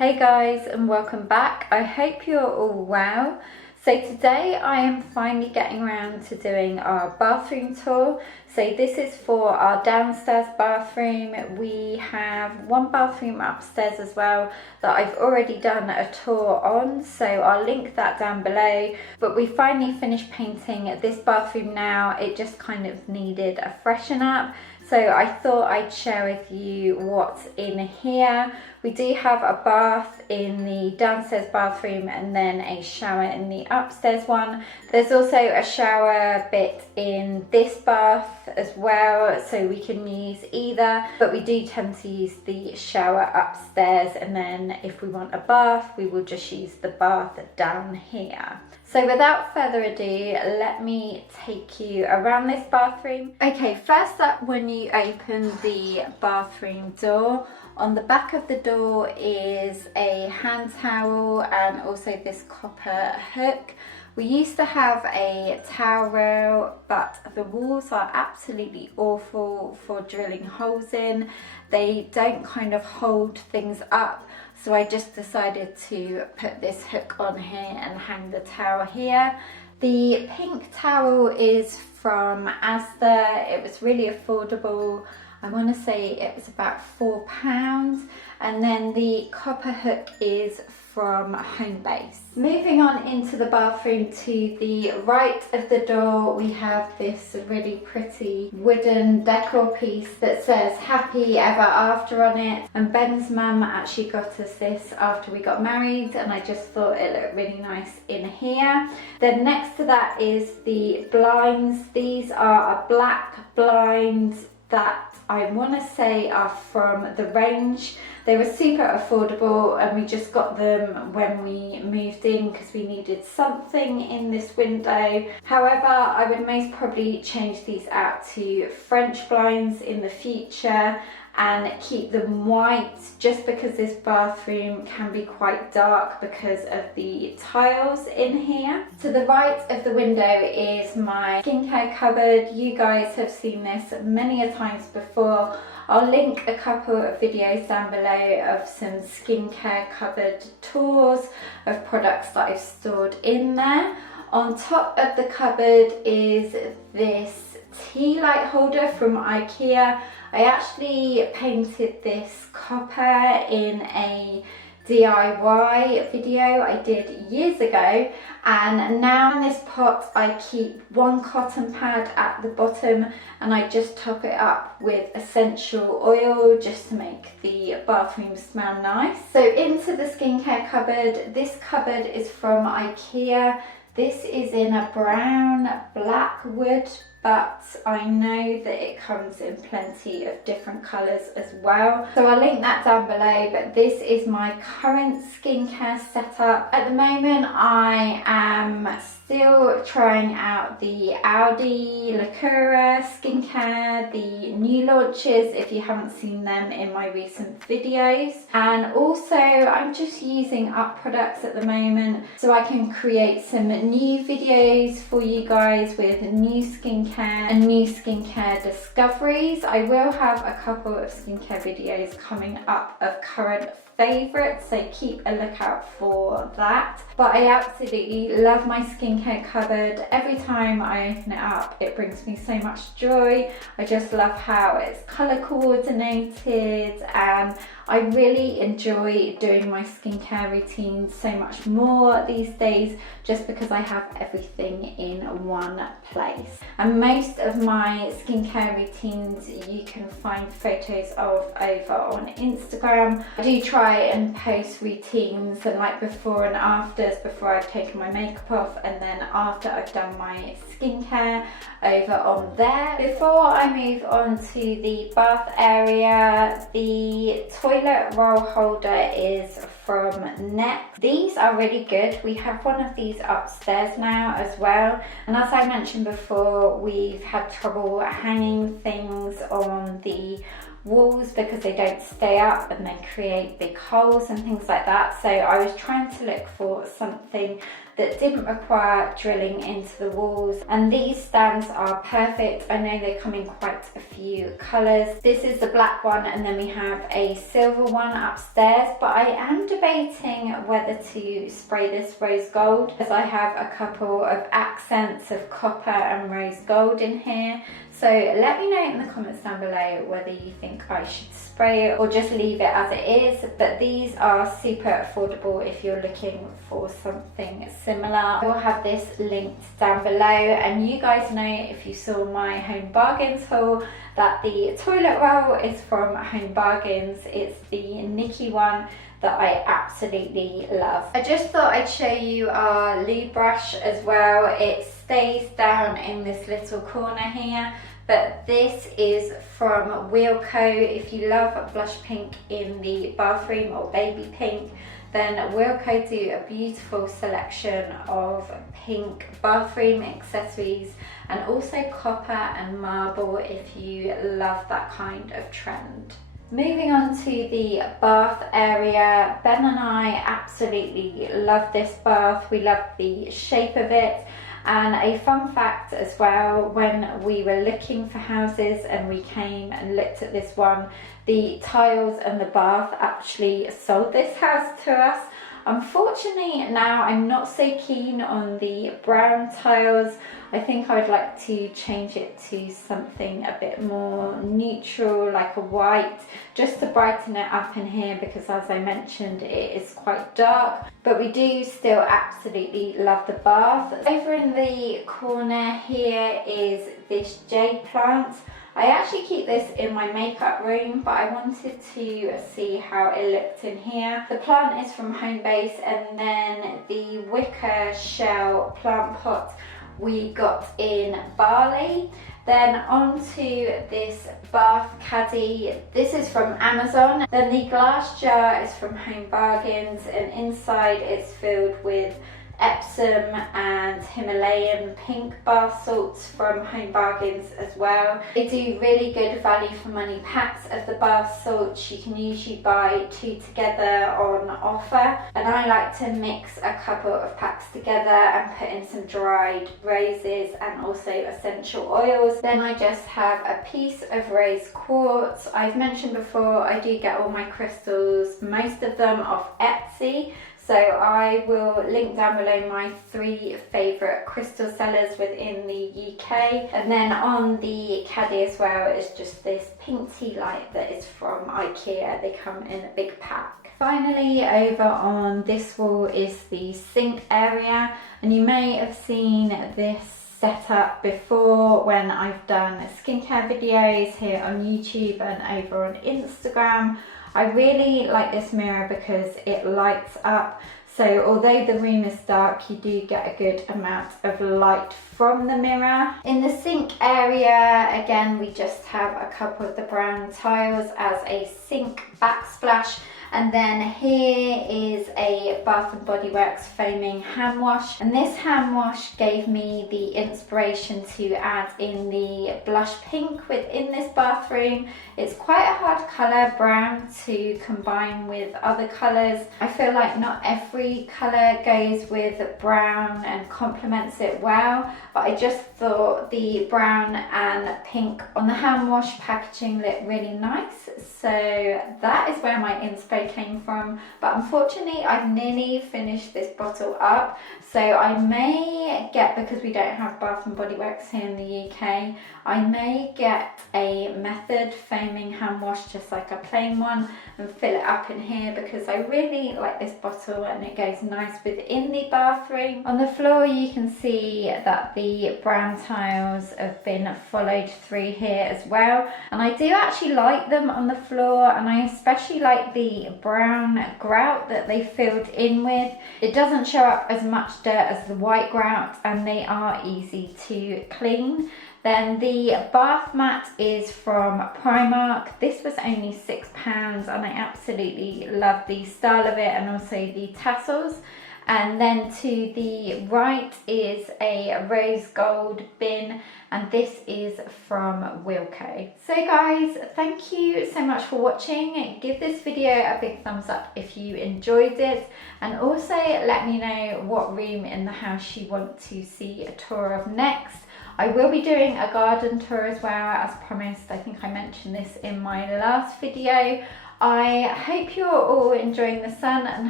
Hey guys, and welcome back. I hope you're all well. So today I am finally getting around to doing our bathroom tour. So this is for our downstairs bathroom. We have one bathroom upstairs as well that I've already done a tour on, so I'll link that down below. But we finally finished painting this bathroom now. It just kind of needed a freshen up. So I thought I'd share with you what's in here. We do have a bath in the downstairs bathroom and then a shower in the upstairs one. There's also a shower bit in this bath as well, so we can use either, but we do tend to use the shower upstairs, and then if we want a bath, we will just use the bath down here. So without further ado, let me take you around this bathroom. Okay, first up, when you open the bathroom door, on the back of the door is a hand towel and also this copper hook. We used to have a towel rail, but the walls are absolutely awful for drilling holes in. They don't kind of hold things up. So I just decided to put this hook on here and hang the towel here. The pink towel is from Asda. It was really affordable. I want to say it was about £4. And then the copper hook is from Homebase. Moving on into the bathroom, to the right of the door, we have this really pretty wooden decor piece that says Happy Ever After on it. And Ben's mum actually got us this after we got married, and I just thought it looked really nice in here. Then next to that is the blinds. These are a black blinds that I want to say are from the range. They were super affordable and we just got them when we moved in because we needed something in this window. However, I would most probably change these out to French blinds in the future and keep them white, just because this bathroom can be quite dark because of the tiles in here. To the right of the window is my skincare cupboard. You guys have seen this many a times before. I'll link a couple of videos down below of some skincare cupboard tours of products that I've stored in there. On top of the cupboard is this Tealight holder from IKEA. I actually painted this copper in a DIY video I did years ago, and now in this pot I keep one cotton pad at the bottom and I just top it up with essential oil just to make the bathroom smell nice. So into the skincare cupboard. This cupboard is from IKEA. This is in a brown black wood, but I know that it comes in plenty of different colours as well. So I'll link that down below, but this is my current skincare setup. At the moment I am still trying out the Audi Lacura skincare, the new launches if you haven't seen them in my recent videos. And also I'm just using up products at the moment so I can create some new videos for you guys with new skincare and new skincare discoveries. I will have a couple of skincare videos coming up of current favourites, so keep a lookout for that. But I absolutely love my skincare cupboard. Every time I open it up, it brings me so much joy. I just love how it's colour coordinated, and I really enjoy doing my skincare routine so much more these days, just because I have everything in one place. And most of my skincare routines you can find photos of over on Instagram. I do try and post routines and like before and afters, before I've taken my makeup off and then after I've done my skincare over on there. Before I move on to the bath area, the toilet roll holder is from Next. These are really good. We have one of these upstairs now as well, and as I mentioned before, we've had trouble hanging things on the walls because they don't stay up and they create big holes and things like that. So I was trying to look for something that didn't require drilling into the walls, and these stands are perfect. I know they come in quite a few colours. This is the black one, and then we have a silver one upstairs, but I am debating whether to spray this rose gold, as I have a couple of accents of copper and rose gold in here. So let me know in the comments down below whether you think I should spray it or just leave it as it is. But these are super affordable if you're looking for something similar. I will have this linked down below, and you guys know, if you saw my Home Bargains haul, that the toilet roll is from Home Bargains. It's the Nikki one that I absolutely love. I just thought I'd show you our loo brush as well. It stays down in this little corner here, but this is from Wilko. If you love blush pink in the bathroom or baby pink, then Wilko do a beautiful selection of pink bathroom accessories, and also copper and marble if you love that kind of trend. Moving on to the bath area, Ben and I absolutely love this bath. We love the shape of it. And a fun fact as well, when we were looking for houses and we came and looked at this one, the tiles and the bath actually sold this house to us. Unfortunately now I'm not so keen on the brown tiles. I think I'd like to change it to something a bit more neutral, like a white, just to brighten it up in here, because as I mentioned, it is quite dark. But we do still absolutely love the bath. Over in the corner here is this Jade plant. I actually keep this in my makeup room, but I wanted to see how it looked in here. The plant is from Homebase, and then the wicker shell plant pot we got in Bali. Then onto this bath caddy. This is from Amazon. Then the glass jar is from Home Bargains, and inside it's filled with Epsom and Himalayan pink bath salts from Home Bargains as well. They do really good value for money packs of the bath salts. You can usually buy 2 together on offer, and I like to mix a couple of packs together and put in some dried roses and also essential oils. Then I just have a piece of rose quartz. I've mentioned before, I do get all my crystals, most of them off Etsy. So I will link down below my 3 favourite crystal sellers within the UK. And then on the caddy as well is just this pink Tealight that is from IKEA. They come in a big pack. Finally, over on this wall is the sink area, and you may have seen this setup before when I've done skincare videos here on YouTube and over on Instagram. I really like this mirror because it lights up, so although the room is dark, you do get a good amount of light from the mirror. In the sink area, again, we just have a couple of the brown tiles as a sink backsplash. And then here is a Bath & Body Works foaming hand wash. And this hand wash gave me the inspiration to add in the blush pink within this bathroom. It's quite a hard colour, brown, to combine with other colours. I feel like not every colour goes with brown and complements it well, but I just thought the brown and pink on the hand wash packaging looked really nice. So that is where my inspo came from, but unfortunately I've nearly finished this bottle up, so I may get, because we don't have Bath & Body Works here in the UK, I may get a Method foaming hand wash, just like a plain one, and fill it up in here because I really like this bottle and it goes nice within the bathroom. On the floor you can see that the brown tiles have been followed through here as well, and I do actually like them on the floor, and I especially like the brown grout that they filled in with. It doesn't show up as much dirt as the white grout, and they are easy to clean. Then the bath mat is from Primark. This was only £6 and I absolutely love the style of it and also the tassels. And then to the right is a rose gold bin, and this is from Wilko. So guys, thank you so much for watching. Give this video a big thumbs up if you enjoyed it, and also let me know what room in the house you want to see a tour of next. I will be doing a garden tour as well, as promised. I think I mentioned this in my last video. I hope you're all enjoying the sun and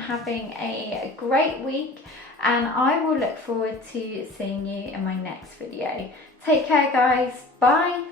having a great week, and I will look forward to seeing you in my next video. Take care guys, bye!